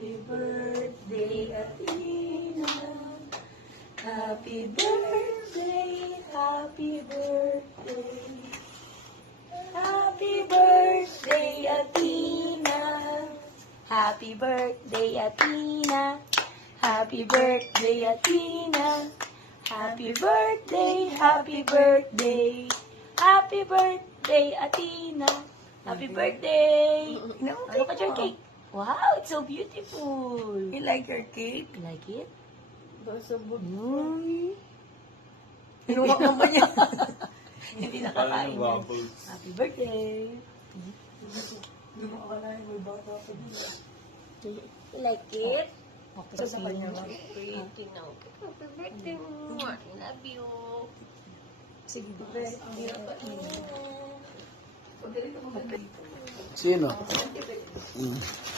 Happy birthday, Athena. Happy birthday, happy birthday. Happy birthday, Athena. Happy birthday, Athena. Happy birthday, Athena. Happy birthday, happy birthday. Happy birthday, Athena. Happy birthday. Look at your cake. Wow, it's so beautiful. You like your cake? You like it? Basabog. Inuwa ka ba niya? Hindi Parang nakakain yung yan. waffles. Happy birthday. Hindi mo akalain may bata pa dito. You like it? Isa sa kanya lang. Pretty na. Happy birthday mo. I love you. Sige, bebe. Sino?